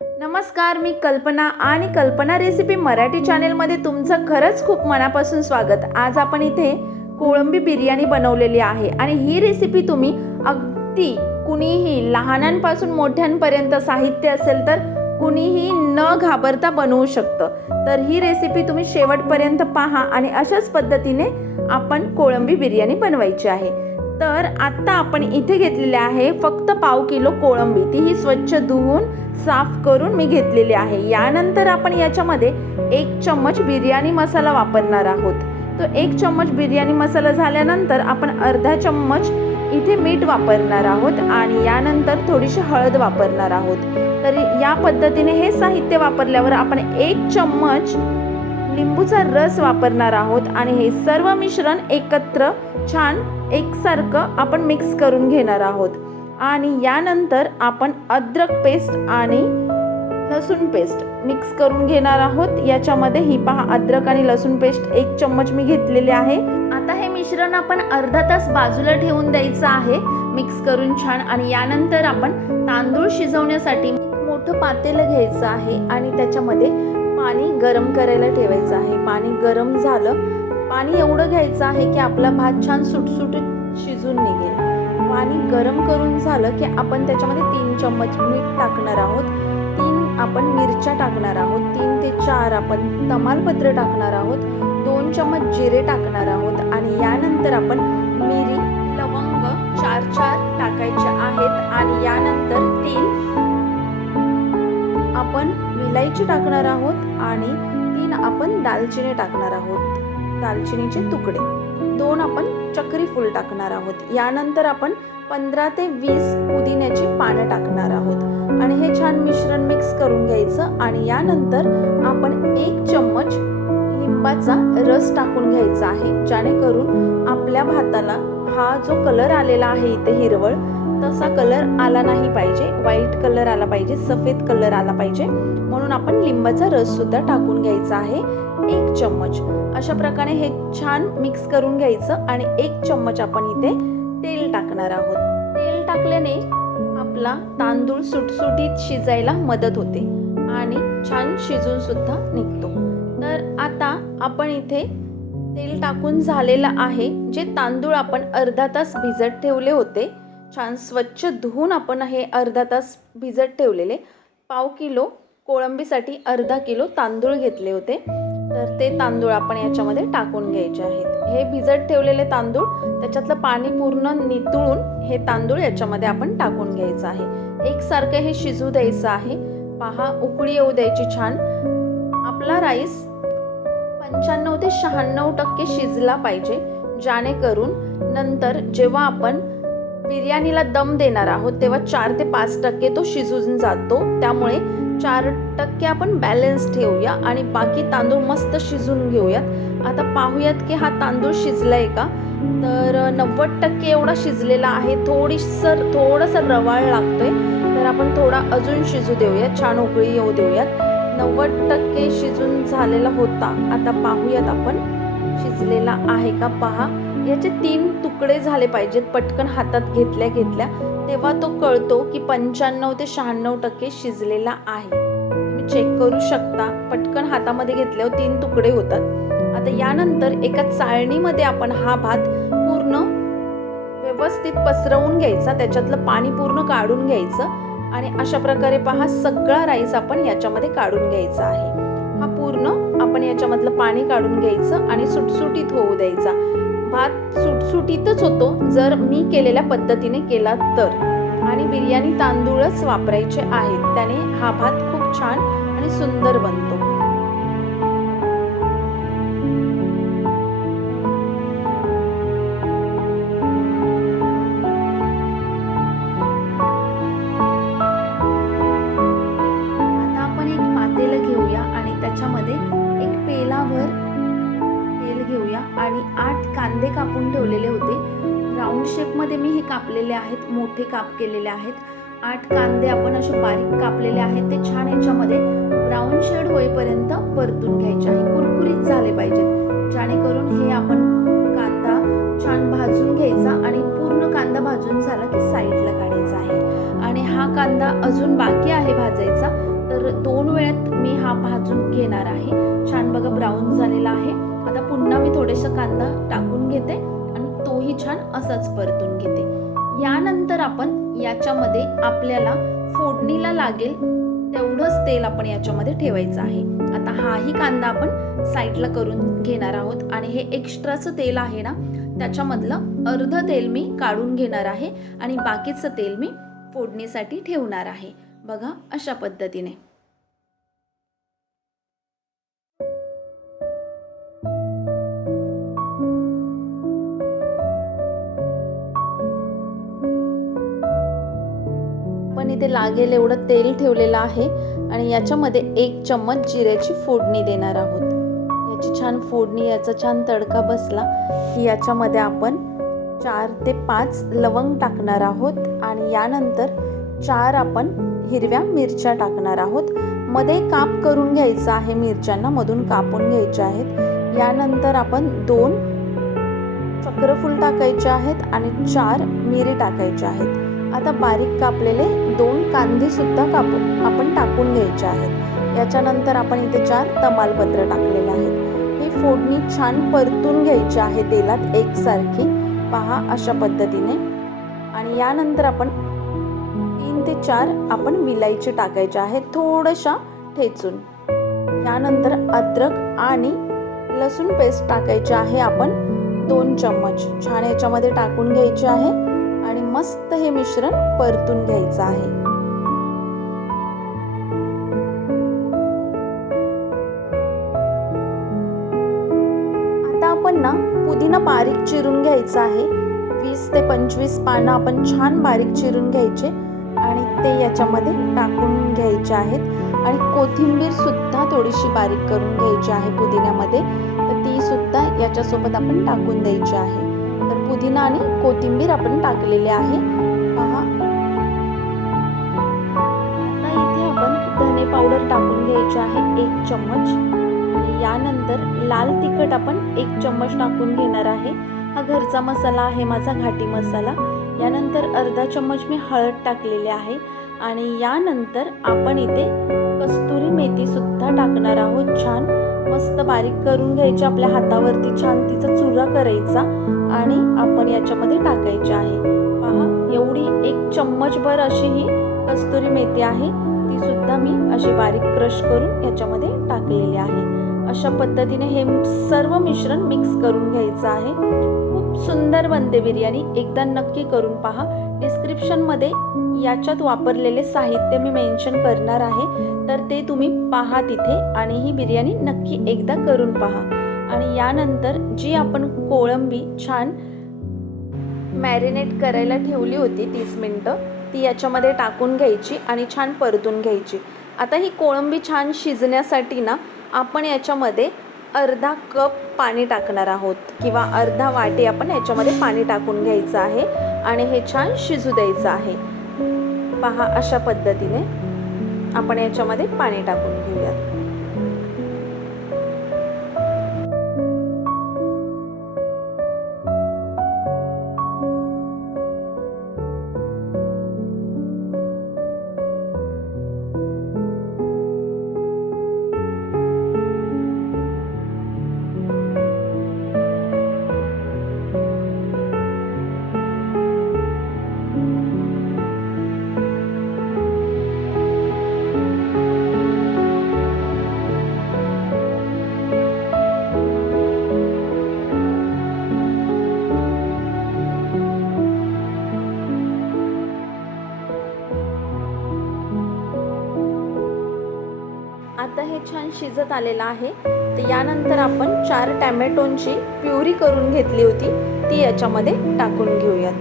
नमस्कार मी कल्पना आणि कल्पना रेसिपी मराठी चॅनेलमध्ये तुमचं खरंच खूप मनापासून स्वागत. आज आपण इथे कोळंबी बिर्याणी बनवलेली आहे आणि ही रेसिपी तुम्ही अगदी कुणीही लहानांपासून मोठ्यांपर्यंत साहित्य असेल तर कुणीही न घाबरता बनवू शकतं. तर ही रेसिपी तुम्ही शेवटपर्यंत पहा आणि अशाच पद्धतीने आपण कोळंबी बिर्याणी बनवायची आहे. तर आत्ता आपण इथे घेतलेले आहे फक्त पाव किलो कोळंबी. ती ही स्वच्छ धुवून साफ करून मी घेतलेली आहे. यानंतर आपण याच्यामध्ये एक चम्मच बिर्याणी मसाला वापरणार आहोत. तो एक चम्मच बिर्याणी मसाला झाल्यानंतर आपण अर्धा चम्मच इथे मीठ वापरणार आहोत आणि यानंतर थोडीशी हळद वापरणार आहोत. तर या पद्धतीने हे साहित्य वापरल्यावर आपण एक चम्मच लिंबूचा रस वापरणार आहोत आणि हे सर्व मिश्रण एकत्र छान एकसारखं आपण मिक्स करून घेणार आहोत. आणि यानंतर आपण अद्रक पेस्ट आणि लसूण पेस्ट मिक्स करून घेणार आहोत. याच्यामध्ये ही पहा अद्रक आणि लसूण पेस्ट एक चम्मच मी घेतलेली आहे. आता हे मिश्रण आपण अर्धा तास बाजूला ठेवून द्यायचं आहे. मिक्स करून छान. आणि यानंतर आपण तांदूळ शिजवण्यासाठी मोठं पातेलं घ्यायचं आहे. आणि त्याच्यामध्ये पाणी गरम करायला ठेवायचं आहे. पाणी गरम झालं पाणी एवढं घ्यायचं आहे की आपला भात छान सुटसुटीत शिजून निघेल. पाणी गरम करून झालं की आपण त्याच्यामध्ये तीन चम्मच मीठ टाकणार आहोत. तीन आपण मिरच्या टाकणार आहोत. तीन ते चार आपण तमालपत्र टाकणार आहोत. दोन चम्मच जिरे टाकणार आहोत आणि यानंतर आपण मिरी लवंग चार चार टाकायचे आहेत आणि यानंतर तीन आपण विलायची टाकणार आहोत आणि तीन आपण दालचिनी टाकणार आहोत. दालचिनीचे तुकडे. दोन आपण चक्री फुल टाकणार आहोत. यानंतर आपण पंधरा ते वीस पुदिन्याची पानं टाकणार आहोत. आणि हे छान मिश्रण मिक्स करून घ्यायचं आणि यानंतर आपण एक चम्मच लिंबाचा रस टाकून घ्यायचा आहे. जेणेकरून आपल्या भाताला हा जो कलर आलेला आहे इथे हिरवळ तसा कलर आला नाही पाहिजे. व्हाईट कलर आला पाहिजे. सफेद कलर आला पाहिजे. म्हणून आपण लिंबाचा रस सुद्धा टाकून घ्यायचा आहे. एक चम्मच. अशा प्रकारे हे छान मिक्स करून घ्यायचं आणि एक चम्मच आपण इथे तेल टाकणार आहोत. तेल टाकल्याने आपला तांदूळ सुटसुटीत शिजायला मदत होते आणि छान शिजून सुद्धा निघतो. तर आता आपण इथे तेल टाकून झालेलं आहे. जे तांदूळ आपण अर्धा तास भिजत ठेवले होते छान स्वच्छ धुवून आपण हे अर्धा तास भिजत ठेवलेले पाव किलो कोळंबीसाठी अर्धा किलो तांदूळ घेतले होते. तर ते तांदूळ आपण याच्यामध्ये टाकून घ्यायचे आहेत. हे भिजत ठेवलेले तांदूळ त्याच्यातलं पाणी पूर्ण नितळून हे तांदूळ याच्यामध्ये आपण टाकून घ्यायचं आहे. एकसारखं हे शिजू द्यायचं आहे. पहा उकळी येऊ द्यायची छान. आपला राईस पंच्याण्णव ते शहाण्णव टक्के शिजला पाहिजे. जेणेकरून नंतर जेव्हा आपण बिर्याणीला दम देणार आहोत तेव्हा चार ते पाच टक्के तो शिजून जातो. त्यामुळे चार टक्के आपण बॅलन्स ठेवूया आणि बाकी तांदूळ मस्त शिजून घेऊयात. आता पाहूयात की हा तांदूळ शिजलाय का? तर नव्वद टक्के एवढा शिजलेला आहे. थोडीसर थोडंसं रवाळ लागतोय. तर आपण थोडा अजून शिजू देऊयात. छान उकळी येऊ देऊयात. नव्वद टक्के शिजून झालेला होता. आता पाहूयात आपण. शिजलेला आहे का? पहा. याचे तीन तुकडे झाले पाहिजेत. पटकन हातात घेतल्या घेतल्या तेव्हा तो कळतो की पंच्याण्णव ते शहाण्णव टक्के शिजलेला आहे. तुम्ही चेक करू शकता. पटकन हातामध्ये घेतल्यावर तीन तुकडे होतात. आता यानंतर एका चाळणीमध्ये आपण हा भात पूर्ण व्यवस्थित पसरवून घ्यायचा. त्याच्यातलं पाणी पूर्ण काढून घ्यायचं. आणि अशा प्रकारे पहा सगळा राईस आपण याच्यामध्ये काढून घ्यायचा आहे. हा पूर्ण आपण याच्यामधलं पाणी काढून घ्यायचं आणि सुटसुटीत होऊ द्यायचा. भात सुटसुटीतच होतो जर मी केलेल्या पद्धतीने केला तर. आणि बिर्याणी तांदूळच वापरायचे आहेत. त्याने हा भात खूप छान आणि सुंदर बनतो. कांदे कापून ठेवलेले होते. राऊंड शेपमध्ये मी हे कापलेले आहेत मोठे काप केलेले आहेत. आठ कांदे आपण असे बारीक कापलेले आहेत ते छान याच्यामध्ये ब्राऊन शेड होईपर्यंत परतून घ्यायचे आहे कुरकुरीत झाले पाहिजेत. जेणेकरून हे आपण कांदा छान भाजून घ्यायचा आणि पूर्ण कांदा भाजून झाला की साईडला काढायचा आहे. आणि हा कांदा अजून बाकी आहे भाजायचा तर दोन वेळेत मी हा भाजून घेणार आहे. छान बघा ब्राऊन झालेला आहे. आता पुन्हा मी थोडेसा कांदा टाकून घेते आणि तोही छान असाच परतून घेते. यानंतर आपण याच्यामध्ये आपल्याला फोडणीला लागेल तेवढंच तेल आपण याच्यामध्ये ठेवायचं आहे. आता हाही कांदा आपण साईडला करून घेणार आहोत आणि हे एक्स्ट्राचं तेल आहे ना त्याच्यामधलं अर्ध तेल मी काढून घेणार आहे आणि बाकीचं तेल मी फोडणीसाठी ठेवणार आहे. बघा अशा पद्धतीने. इथे लागेल एवढं तेल ठेवलेलं आहे आणि याच्यामध्ये एक चम्मच जिऱ्याची फोडणी देणार आहोत. याची छान फोडणी याचा छान तडका बसला की याच्यामध्ये आपण चार ते पाच लवंग टाकणार आहोत आणि यानंतर चार आपण हिरव्या मिरच्या टाकणार आहोत. मध्ये काप करून घ्यायचं आहे मिरच्यांना मधून कापून घ्यायच्या आहेत. यानंतर आपण दोन चक्रफूल टाकायचे आहेत आणि चार मिरी टाकायचे आहेत. आता बारीक कापलेले दोन कांदे सुद्धा कापून आपण टाकून घ्यायचे आहेत. याच्यानंतर आपण इथे चार तमालपत्र टाकलेले आहेत. ही फोडणी छान परतून घ्यायची आहे तेलात एकसारखी. पहा अशा पद्धतीने. आणि यानंतर आपण तीन ते चार आपण विलायची टाकायचे आहे थोडंशा ठेचून. यानंतर अद्रक आणि लसूण पेस्ट टाकायची आहे आपण दोन चम्मच. छान याच्यामध्ये टाकून घ्यायचे आहे. आणि मस्त हे मिश्रण परतून घ्यायचं आहे. आता आपण ना पुदिना बारीक चिरून घ्यायचा आहे. वीस ते पंचवीस पानं आपण छान बारीक चिरून घ्यायचे आणि ते याच्यामध्ये टाकून घ्यायचे आहेत. आणि कोथिंबीर सुद्धा थोडीशी बारीक करून घ्यायची आहे पुदिन्यामध्ये. तर ती सुद्धा याच्यासोबत आपण टाकून द्यायची आहे. पुदिना आणि कोथिंबीर आपण टाकलेले आहे. पहा. आता इथे आपण धने पावडर टाकून घ्यायची आहे एक चम्मच. आणि यानंतर लाल तिखट आपण एक चम्मच टाकून घेणार आहे. हा घरचा मसाला आहे माझा घाटी मसाला. यानंतर अर्धा चम्मच मी हळद टाकलेली आहे. आणि यानंतर आपण इथे कस्तुरी मेथी सुद्धा टाकणार आहोत छान. मस्त बारीक करून घ्यायची आपल्या हातावरती छान तिचा चुरा करायचा आणि आपण याच्यामध्ये टाकायची आहे. पहा एवढी एक चम्मचभर अशी ही कस्तुरी मेथी आहे. ती सुद्धा मी अशी बारीक क्रश करून याच्यामध्ये टाकलेली आहे. अशा पद्धतीने हे सर्व मिश्रण मिक्स करून घ्यायचं आहे. खूप सुंदर बनते बिर्याणी. एकदा नक्की करून पहा. डिस्क्रिप्शनमध्ये याच्यात वापरलेले साहित्य मी मेन्शन करणार आहे. तर ते तुम्ही पहा तिथे आणि ही बिर्याणी नक्की एकदा करून पहा. आणि यानंतर जी आपण कोळंबी छान मॅरिनेट करायला ठेवली होती तीस मिनटं ती याच्यामध्ये टाकून घ्यायची आणि छान परतून घ्यायची. आता ही कोळंबी छान शिजण्यासाठी ना आपण याच्यामध्ये अर्धा कप पाणी टाकणार आहोत किंवा अर्धा वाटी आपण याच्यामध्ये पाणी टाकून घ्यायचं आहे आणि हे छान शिजू द्यायचं आहे. पहा अशा पद्धतीने आपण याच्यामध्ये पाणी टाकून घेऊयात. आता हे छान शिजत आलेलं आहे. तर यानंतर आपण चार टॅमॅटोंची प्युरी करून घेतली होती. ती याच्यामध्ये टाकून घेऊयात.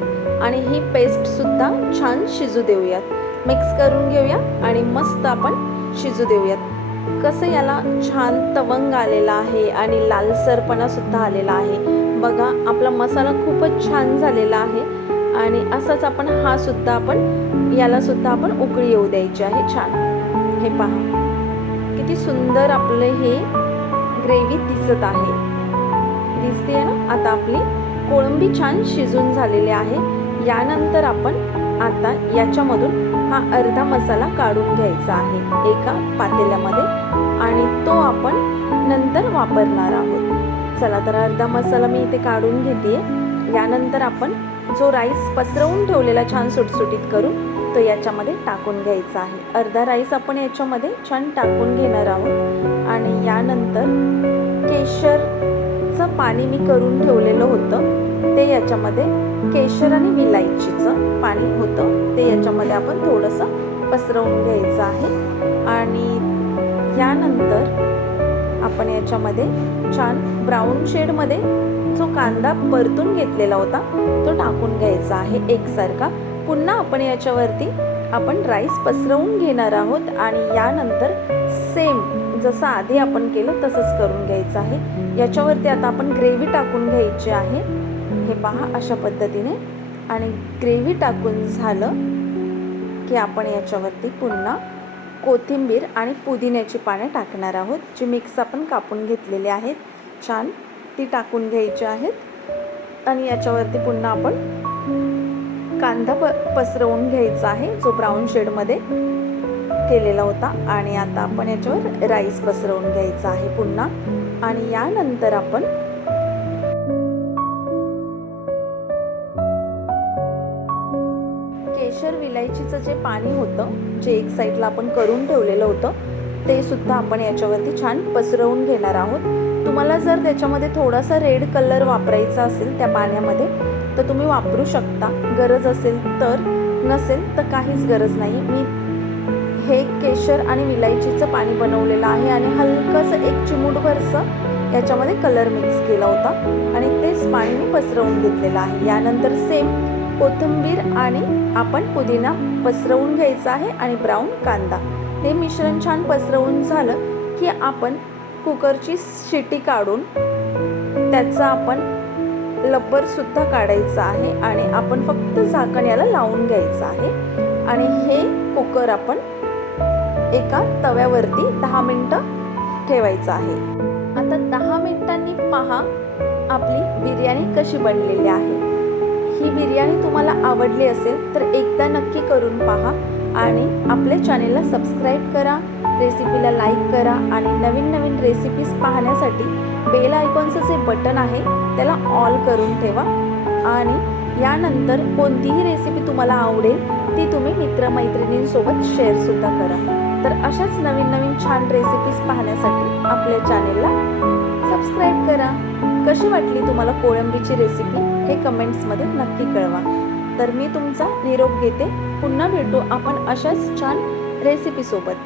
आणि ही पेस्टसुद्धा छान शिजू देऊयात. मिक्स करून घेऊया आणि मस्त आपण शिजू देऊयात. कसं याला छान तवंग आलेला आहे आणि लालसरपणासुद्धा आलेला आहे. बघा आपला मसाला खूपच छान झालेला आहे. आणि असाच आपण हा सुद्धा आपण याला सुद्धा आपण उकळी येऊ द्यायची आहे. छान. हे पहा. किती सुंदर आपलं हे ग्रेव्ही दिसत आहे. दिसते ना? आता आपली कोळंबी छान शिजून झालेली आहे. यानंतर आपण आता याच्यामधून हा अर्धा मसाला काढून घ्यायचा आहे एका पातेल्यामध्ये आणि तो आपण नंतर वापरणार आहोत. चला तर अर्धा मसाला मी इथे काढून घेते. यानंतर आपण जो राईस पसरवून ठेवलेला छान सुटसुटीत करू तो याच्यामध्ये टाकून घ्यायचा आहे. अर्धा राईस आपण याच्यामध्ये छान टाकून घेणार आहोत. आणि यानंतर केशरचं पाणी मी करून ठेवलेलं होतं. ते याच्यामध्ये केशर आणि विलायचीचं पाणी होतं. ते याच्यामध्ये आपण थोडंसं पसरवून घ्यायचं आहे. आणि यानंतर आपण याच्यामध्ये छान ब्राऊन शेडमध्ये जो कांदा परतून घेतलेला होता तो टाकून घ्यायचा आहे एकसारखा. पुन्हा आपण याच्यावरती आपण राईस पसरवून घेणार आहोत आणि यानंतर सेम जसं आधी आपण केलं तसंच करून घ्यायचं आहे. याच्यावरती आता आपण ग्रेव्ही टाकून घ्यायची आहे. हे पहा अशा पद्धतीने. आणि ग्रेव्ही टाकून झालं की आपण याच्यावरती पुन्हा कोथिंबीर आणि पुदिन्याची पाने टाकणार आहोत जी मिक्स आपण कापून घेतलेली आहेत. छान ती टाकून घ्यायची आहेत. आणि याच्यावरती पुन्हा आपण कांदा प पसरवून घ्यायचा आहे जो ब्राऊन शेडमध्ये केलेला होता. आणि आता आपण याच्यावर राईस पसरवून घ्यायचा आहे पुन्हा. आणि यानंतर आपण केशर विलायचीचं जे पाणी होतं जे एक साईडला आपण करून ठेवलेलं होतं ते सुद्धा आपण याच्यावरती छान पसरवून घेणार आहोत. तुम्हाला जर त्याच्यामध्ये थोडासा रेड कलर वापरायचा असेल त्या पाण्यामध्ये तर तुम्ही वापरू शकता. गरज असेल तर. नसेल तर काहीच गरज नाही. मी हे केशर आणि विलायचीचं पाणी बनवलेलं आहे आणि हलकंसं एक चिमूटभरचं याच्यामध्ये कलर मिक्स केला होता. आणि तेच पाणी मी पसरवून घेतलेलं आहे. यानंतर सेम कोथिंबीर आणि आपण पुदिना पसरवून घ्यायचा आहे आणि ब्राऊन कांदा. हे मिश्रण छान पसरवून झालं की आपण कुकरची शिटी काढून त्याचा आपण लब्बरसुद्धा काढायचं आहे आणि आपण फक्त झाकण याला लावून घ्यायचं आहे. आणि हे कुकर आपण एका तव्यावरती दहा मिनटं ठेवायचं आहे. आता दहा मिनिटांनी पहा आपली बिर्याणी कशी बनलेली आहे. ही बिर्याणी तुम्हाला आवडली असेल तर एकदा नक्की करून पहा आणि आपल्या चॅनेलला सबस्क्राईब करा रेसिपीला लाईक करा आणि नवीन नवीन रेसिपीज पाहण्यासाठी बेल आयकॉनचं जे बटन आहे त्याला ऑल करून ठेवा. आणि यानंतर कोणतीही रेसिपी तुम्हाला आवडेल ती तुम्ही मित्रमैत्रिणींसोबत शेअरसुद्धा करा. तर अशाच नवीन नवीन छान रेसिपीज पाहण्यासाठी आपल्या चॅनेलला सबस्क्राईब करा. कशी वाटली तुम्हाला कोळंबीची रेसिपी हे कमेंट्समध्ये नक्की कळवा. तर मी तुमचा निरोप घेते. पुन्हा भेटू आपण अशाच छान रेसिपीसोबत